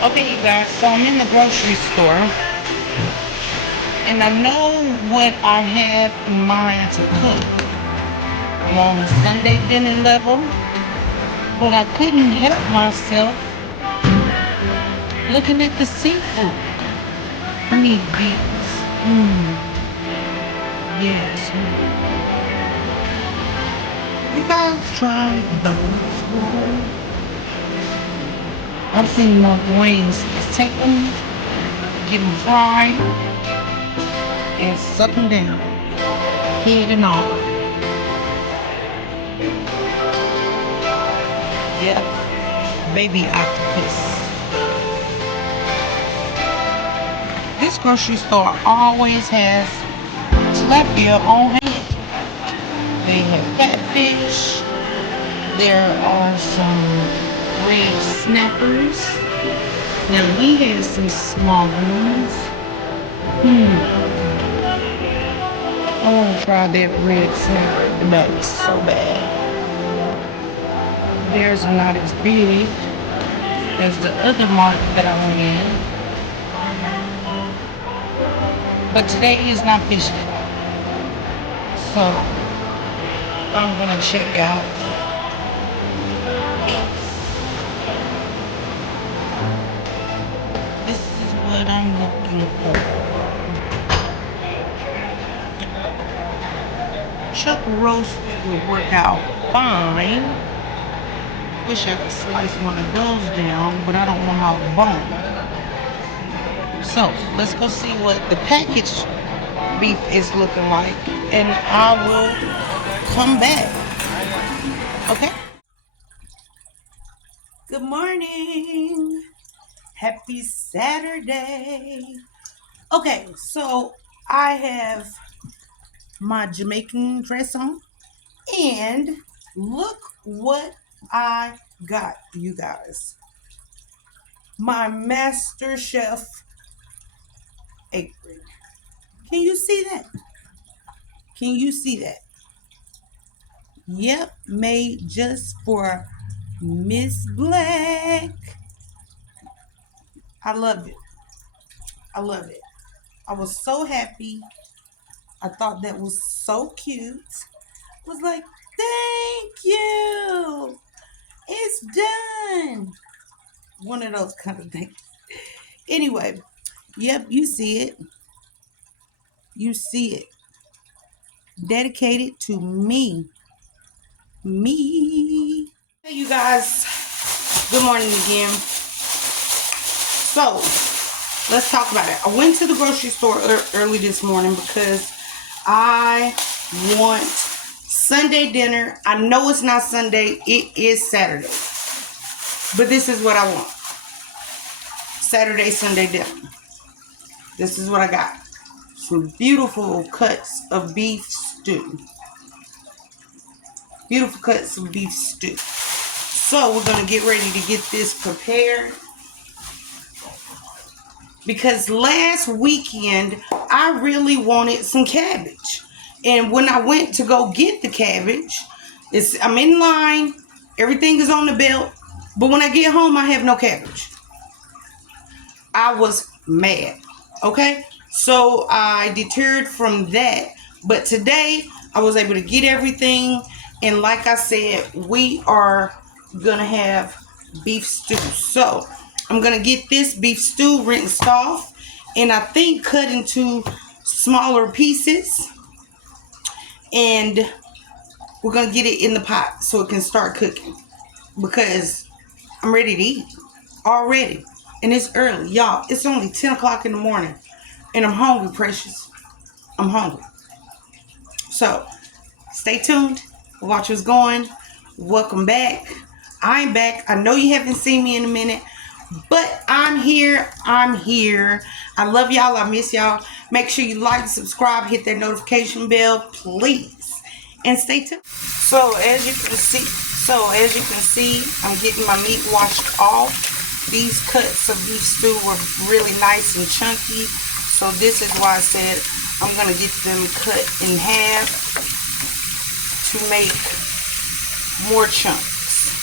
Okay, you guys, so I'm in the grocery store and I know what I have in mind to cook. I'm on a Sunday dinner level, but I couldn't help myself looking at the seafood. I need beets. Yes. You guys try those? I've seen my wings. Take them, get them fried, and suck them down, head and all. Yep, baby octopus. This grocery store always has tilapia on hand. They have catfish. There are some red snappers. Now we have some small ones. I want to try that red snapper. That is so bad. Theirs are not as big as the other market that I went in. But today is not fish day. So I'm gonna check out. This is what I'm looking for. Chuck roast would work out fine. Wish I could slice one of those down, but I don't want all the bone. So let's go see what the packaged beef is looking like, and I will come back. Okay? Good morning. Happy Saturday. Okay, so I have my Jamaican dress on, and look what I got, you guys. My Master Chef apron. Can you see that? Can you see that? Yep, made just for Miss Black. I love it. I love it. I was so happy. I thought that was so cute. I was like, thank you. It's done. One of those kind of things. Anyway, yep, you see it. You see it. Dedicated to me. Me. Hey, you guys. Good morning again. So, let's talk about it. I went to the grocery store early this morning because I want Sunday dinner. I know it's not Sunday. It is Saturday. But this is what I want. Saturday, Sunday dinner. This is what I got. Some beautiful cuts of beef stew. Beautiful cuts of beef stew. So we're going to get ready to get this prepared. Because last weekend, I really wanted some cabbage. And when I went to go get the cabbage, I'm in line. Everything is on the belt. But when I get home, I have no cabbage. I was mad. Okay? So I deterred from that. But today, I was able to get everything. And like I said, we are going to have beef stew. So I'm going to get this beef stew rinsed off. And I think cut into smaller pieces. And we're going to get it in the pot so it can start cooking. Because I'm ready to eat already. And it's early. Y'all, it's only 10 o'clock in the morning. And I'm hungry, precious. I'm hungry. So, stay tuned. Watch what's going. Welcome back. I'm back. I know you haven't seen me in a minute. But I'm here. I'm here. I love y'all. I miss y'all. Make sure you like, subscribe, hit that notification bell, please. And stay tuned. So, as you can see, I'm getting my meat washed off. These cuts of beef stew were really nice and chunky. So this is why I said I'm going to get them cut in half to make more chunks.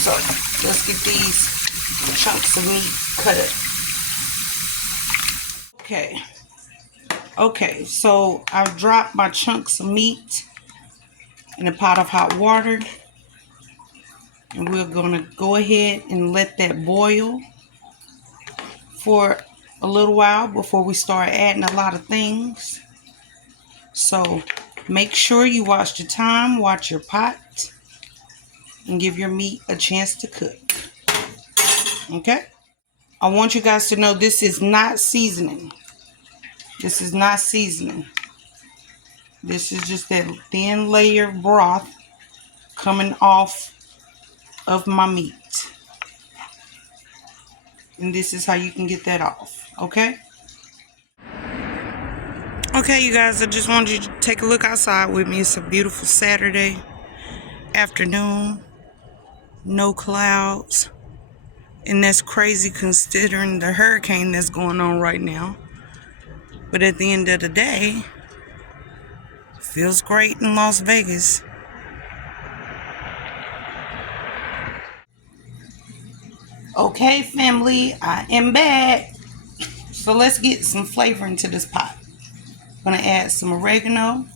So let's get these chunks of meat cut up. Okay, so I've dropped my chunks of meat in a pot of hot water. And we're going to go ahead and let that boil for a little while before we start adding a lot of things. So make sure you watch the time, watch your pot, and give your meat a chance to cook. Okay? I want you guys to know this is not seasoning. This is not seasoning. This is just that thin layer of broth coming off of my meat. And this is how you can get that off. Okay? Okay, you guys, I just wanted you to take a look outside with me. It's a beautiful Saturday afternoon. No clouds. And that's crazy considering the hurricane that's going on right now. But at the end of the day, it feels great in Las Vegas. Okay, family, I am back. So let's get some flavor into this pot. I'm going to add some oregano.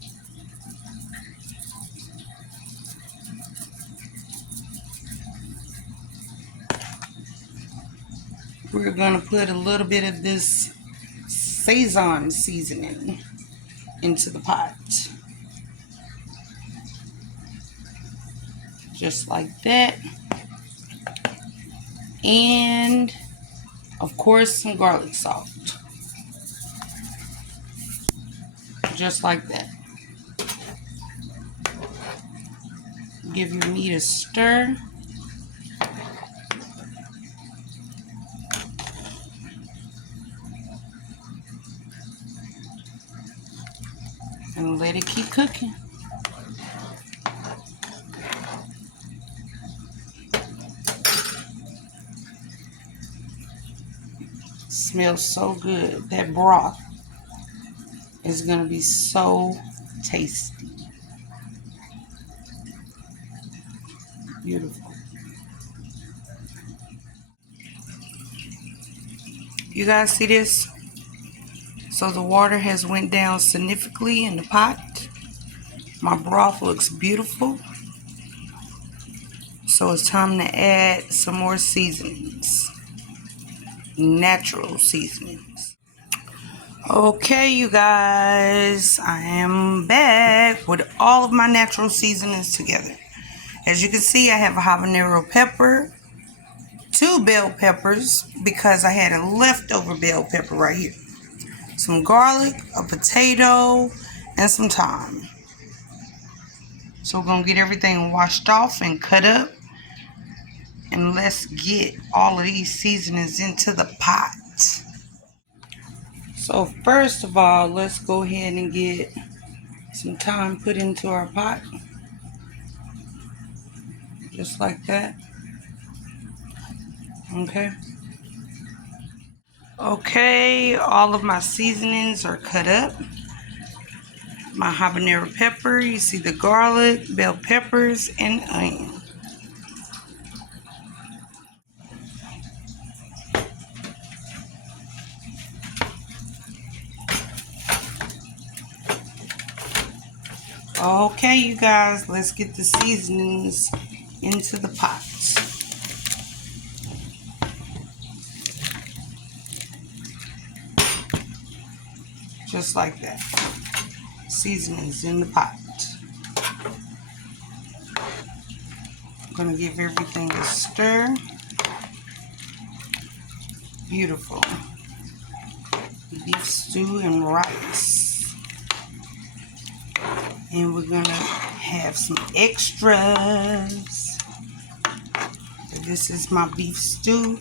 We're going to put a little bit of this Sazon seasoning into the pot. Just like that. And, of course, some garlic salt. Just like that. Give your meat a stir. And let it keep cooking. Smells so good. That broth is going to be so tasty. Beautiful. You guys see this? So the water has went down significantly in the pot. My broth looks beautiful. So it's time to add some more seasonings. Natural seasonings. Okay, you guys, I am back with all of my natural seasonings together. As you can see, I have a habanero pepper, 2 bell peppers because I had a leftover bell pepper right here, some garlic, a potato, and some thyme. So we're going to get everything washed off and cut up. And let's get all of these seasonings into the pot. So first of all, let's go ahead and get some thyme put into our pot. Just like that. Okay. Okay, all of my seasonings are cut up. My habanero pepper, you see the garlic, bell peppers, and onion. Okay, you guys, let's get the seasonings into the pot. Just like that. Seasonings in the pot. I'm going to give everything a stir. Beautiful. Beef stew and rice. And we're going to have some extras. This is my beef stew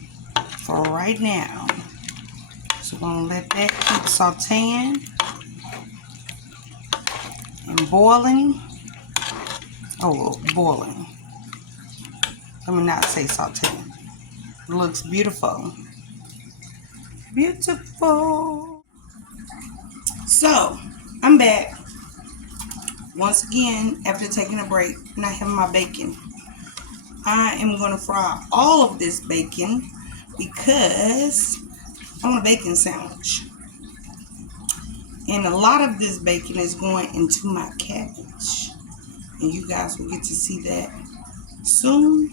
for right now. So we're going to let that keep sauteing and boiling. Oh, boiling. Let me not say sauteing. It looks beautiful. Beautiful. So, I'm back. Once again, after taking a break, and I have my bacon. I am going to fry all of this bacon because I want a bacon sandwich. And a lot of this bacon is going into my cabbage. And you guys will get to see that soon.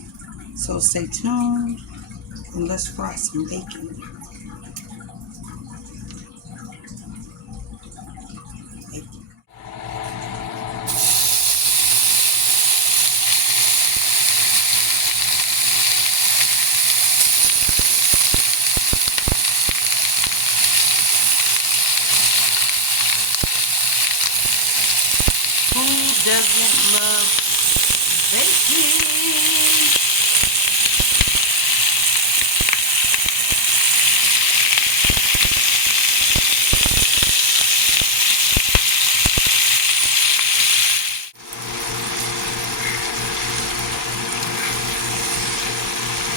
So stay tuned and let's fry some bacon. Who doesn't love bacon?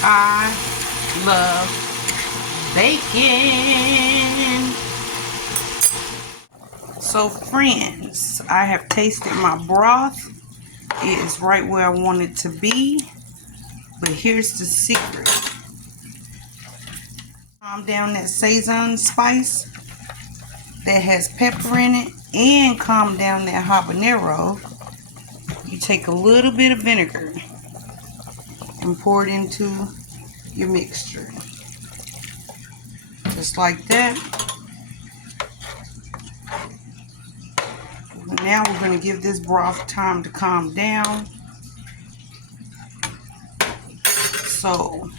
I love bacon. So friends, I have tasted my broth. It is right where I want it to be. But here's the secret. Calm down that Sazon spice that has pepper in it and calm down that habanero. You take a little bit of vinegar and pour it into your mixture. Just like that. Now we're going to give this broth time to calm down. So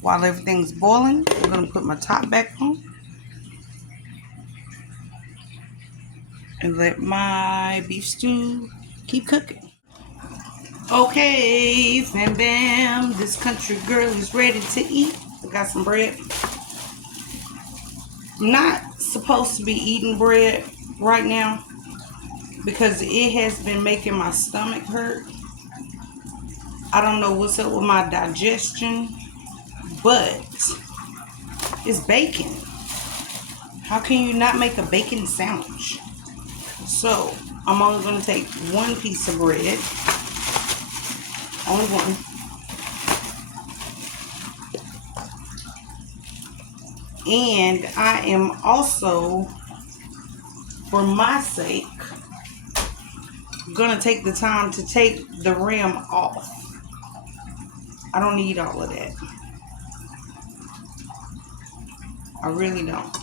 while everything's boiling, I'm going to put my top back on and let my beef stew keep cooking. Okay, fam bam, this country girl is ready to eat. I got some bread. I'm not supposed to be eating bread right now because it has been making my stomach hurt. I don't know what's up with my digestion, but it's bacon. How can you not make a bacon sandwich? So I'm only going to take one piece of bread. Only one. And I am also, for my sake, gonna take the time to take the rim off. I don't need all of that. I really don't.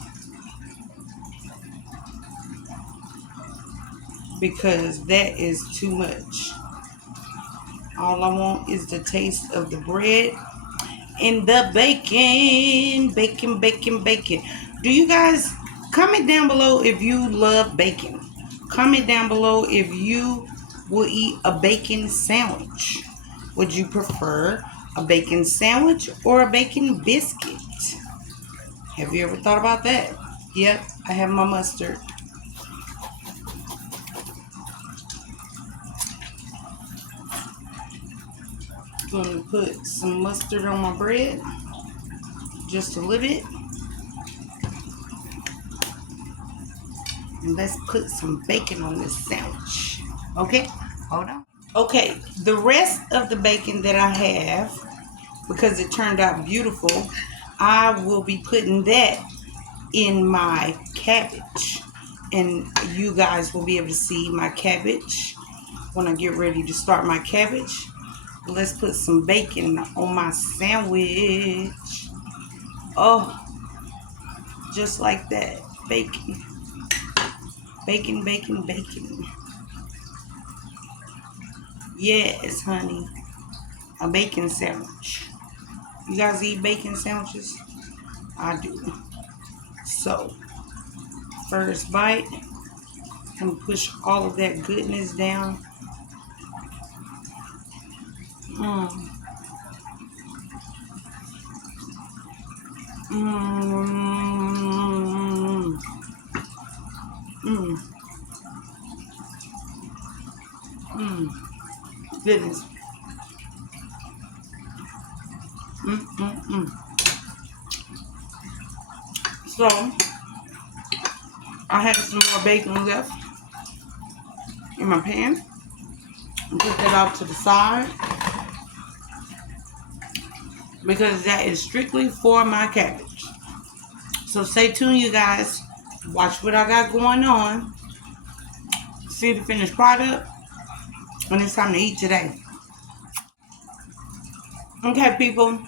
Because that is too much. All I want is the taste of the bread and the bacon. Bacon, bacon, bacon. Do you guys comment down below if you love bacon? Comment down below if you will eat a bacon sandwich. Would you prefer a bacon sandwich or a bacon biscuit? Have you ever thought about that? Yep, I have my mustard. I'm going to put some mustard on my bread. Just a little bit. And let's put some bacon on this sandwich. Okay, hold on. Okay, the rest of the bacon that I have, because it turned out beautiful, I will be putting that in my cabbage. And you guys will be able to see my cabbage when I get ready to start my cabbage. Let's put some bacon on my sandwich. Oh, just like that. Bacon. Bacon, bacon, bacon. Yes, honey. A bacon sandwich. You guys eat bacon sandwiches? I do. So, first bite. I'm going to push all of that goodness down. Mmm. Mmm. Mmm. Mmm. Goodness. So, I have some more bacon left in my pan. And put that off to the side. because that is strictly for my cabbage. So stay tuned, you guys. Watch what I got going on. See the finished product. And it's time to eat today. Okay, people.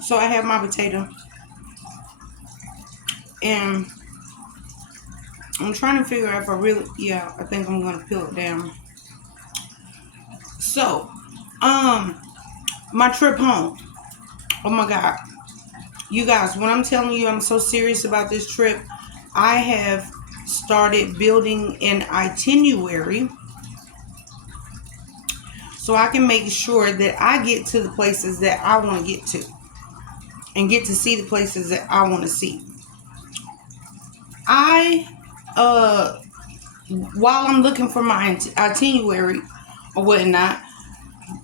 So I have my potato. And I'm trying to figure out if I really... Yeah, I think I'm going to peel it down. So, my trip home. Oh my God. You guys, when I'm telling you I'm so serious about this trip, I have started building an itinerary so I can make sure that I get to the places that I want to get to and get to see the places that I want to see. While I'm looking for my itinerary or whatnot,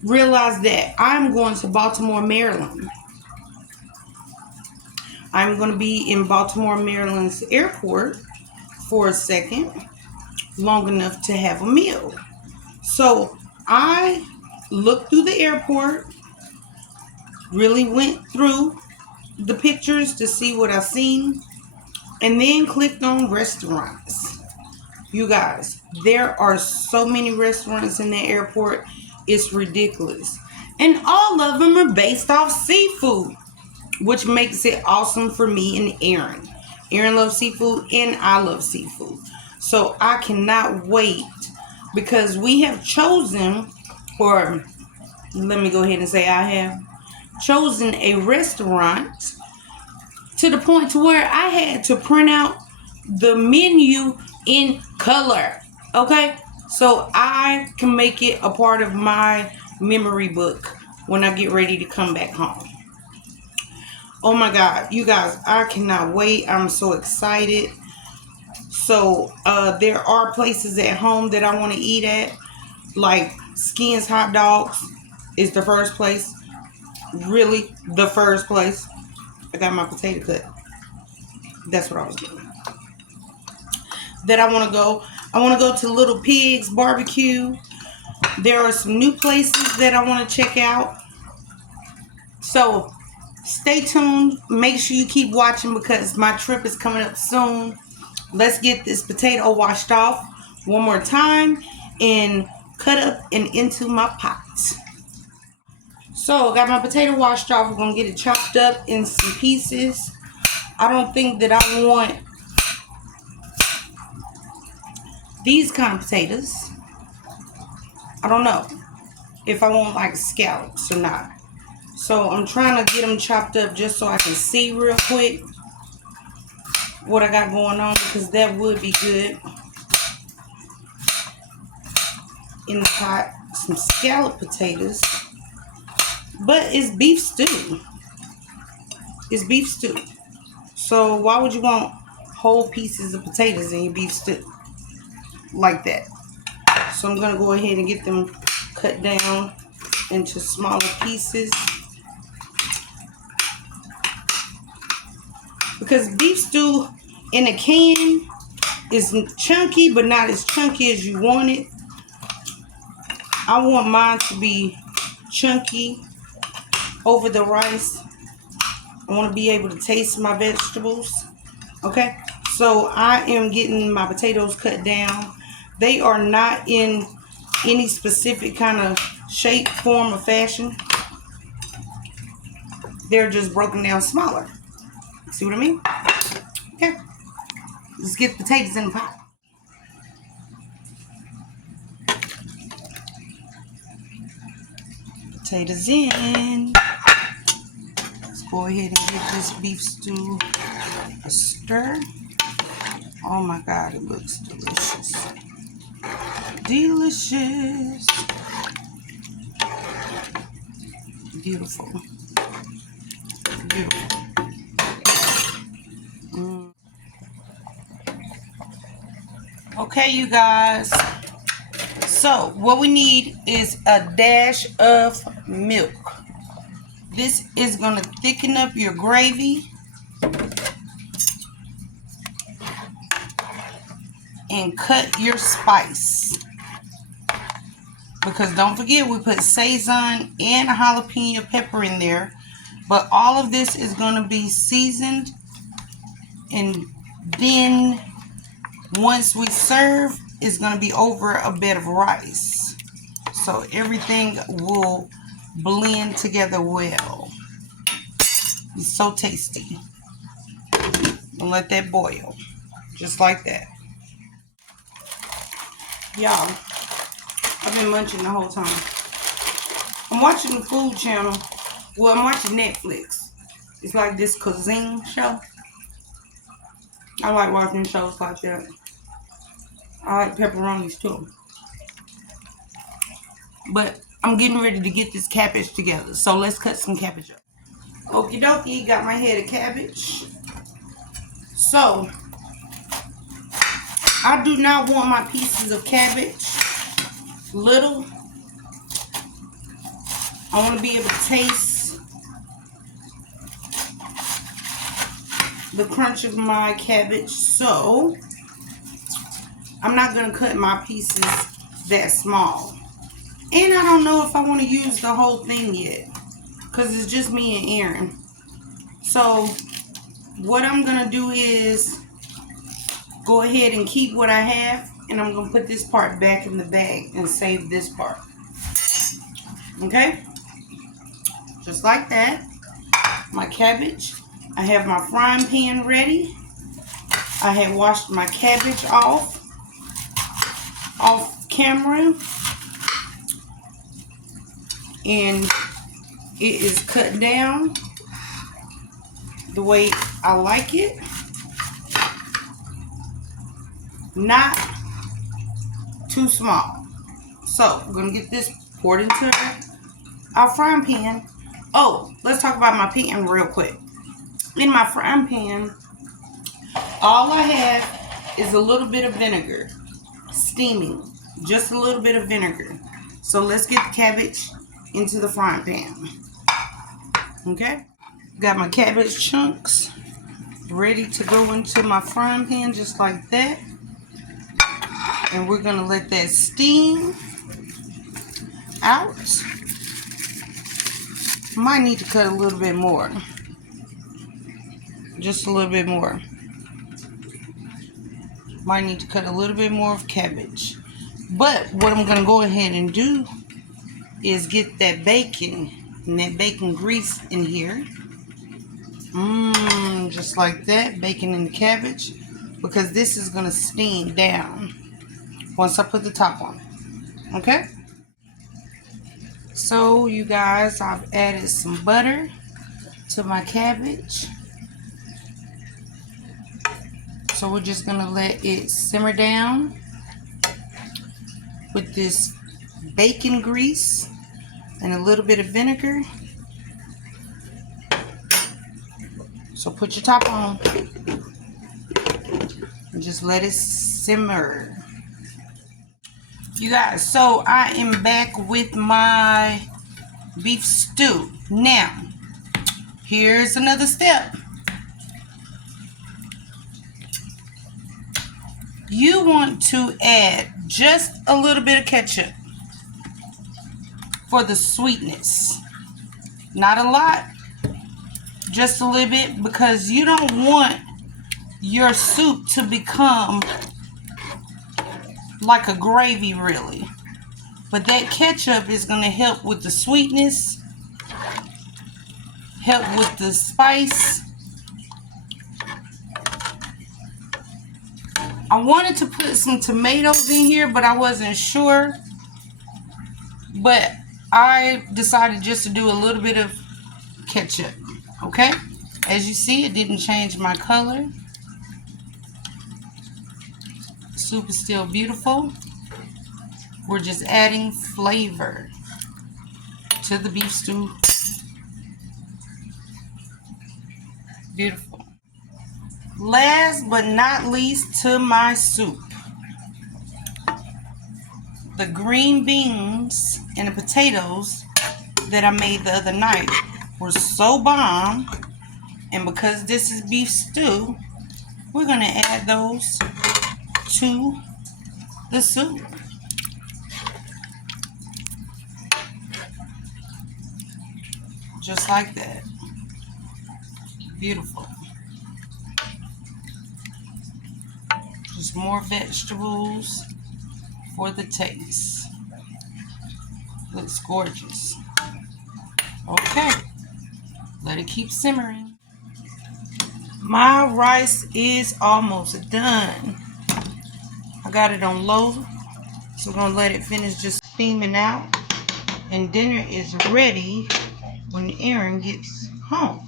realize that I'm going to Baltimore, Maryland. I'm going to be in Baltimore, Maryland's airport for a second, long enough to have a meal. So I looked through the airport, really went through the pictures to see what I seen, and then clicked on restaurants. You guys, there are so many restaurants in the airport, it's ridiculous. And all of them are based off seafood, which makes it awesome for me and Aaron. Aaron loves seafood and I love seafood. So I cannot wait, because we have chosen, or let me go ahead and say I have chosen a restaurant to the point to where I had to print out the menu in color. Okay? So I can make it a part of my memory book when I get ready to come back home. Oh my God, you guys, I cannot wait. I'm so excited. So there are places at home that I want to eat at, like Skins Hot Dogs is the first place. Really, the first place. I got my potato cut. That's what I was doing. That I want to go. I want to go to Little Pigs Barbecue. There are some new places that I want to check out. So stay tuned. Make sure you keep watching, because my trip is coming up soon. Let's get this potato washed off one more time and cut up and into my pot. So I got my potato washed off. We're going to get it chopped up in some pieces. I don't think that I want these kind of potatoes. I don't know if I want like scallops or not. So I'm trying to get them chopped up just so I can see real quick what I got going on, because that would be good in the pot. Some scallop potatoes, but it's beef stew. It's beef stew. So why would you want whole pieces of potatoes in your beef stew like that? So I'm gonna go ahead and get them cut down into smaller pieces, because beef stew in a can is chunky, but not as chunky as you want it. I want mine to be chunky over the rice. I want to be able to taste my vegetables. Okay, so I am getting my potatoes cut down. They are not in any specific kind of shape, form, or fashion. They're just broken down smaller. See what I mean? Okay. Let's get the potatoes in the pot. Potatoes in. Let's go ahead and give this beef stew a stir. Oh my God, it looks delicious. Delicious. Beautiful. Beautiful. Okay, you guys. So, what we need is a dash of milk. This is going to thicken up your gravy. And cut your spice. Because don't forget, we put Sazon and a jalapeno pepper in there But all of this is going to be seasoned, and then once we serve, it's going to be over a bed of rice. So everything will blend together well. It's so tasty. And let that boil. Just like that. Y'all, I've been munching the whole time. I'm watching the Food Channel. Well, I'm watching Netflix. It's like this cuisine show. I like watching shows like that. I like pepperonis too. But I'm getting ready to get this cabbage together. So let's cut some cabbage up. Okie dokie, got my head of cabbage. So, I do not want my pieces of cabbage little. I want to be able to taste the crunch of my cabbage. So, I'm not going to cut my pieces that small. And I don't know if I want to use the whole thing yet, because it's just me and Aaron. So, what I'm going to do is go ahead and keep what I have, and I'm going to put this part back in the bag and save this part. Okay? Just like that. My cabbage. I have my frying pan ready. I had washed my cabbage off camera. And it is cut down the way I like it. Not too small. So, I'm going to get this poured into our frying pan. Oh, let's talk about my pan real quick. In my frying pan, all I have is a little bit of vinegar. Steaming. Just a little bit of vinegar. So, let's get the cabbage into the frying pan. Okay? Got my cabbage chunks ready to go into my frying pan just like that. And we're going to let that steam out. Might need to cut a little bit more. Just a little bit more. Might need to cut a little bit more of cabbage. But what I'm going to go ahead and do is get that bacon and that bacon grease in here. Just like that. Bacon and the cabbage. Because this is going to steam down once I put the top on. Okay? So, you guys, I've added some butter to my cabbage. So, we're just going to let it simmer down with this bacon grease and a little bit of vinegar. So, put your top on and just let it simmer. You guys, so I am back with my beef stew. Now, here's another step. You want to add just a little bit of ketchup for the sweetness. Not a lot, just a little bit, because you don't want your soup to become like a gravy, really. But that ketchup is going to help with the sweetness, help with the spice. I wanted to put some tomatoes in here, but I wasn't sure. But I decided just to do a little bit of ketchup. Okay? As you see, it didn't change my color. Soup is still beautiful. We're just adding flavor to the beef stew. Beautiful. Last but not least, to my soup. The green beans and the potatoes that I made the other night were so bomb. And because this is beef stew, we're going to add those to the soup. Just like that. Beautiful. Just more vegetables for the taste. Looks gorgeous. Okay, let it keep simmering. My rice is almost done. I got it on low, so we're gonna let it finish just steaming out. And dinner is ready when Aaron gets home.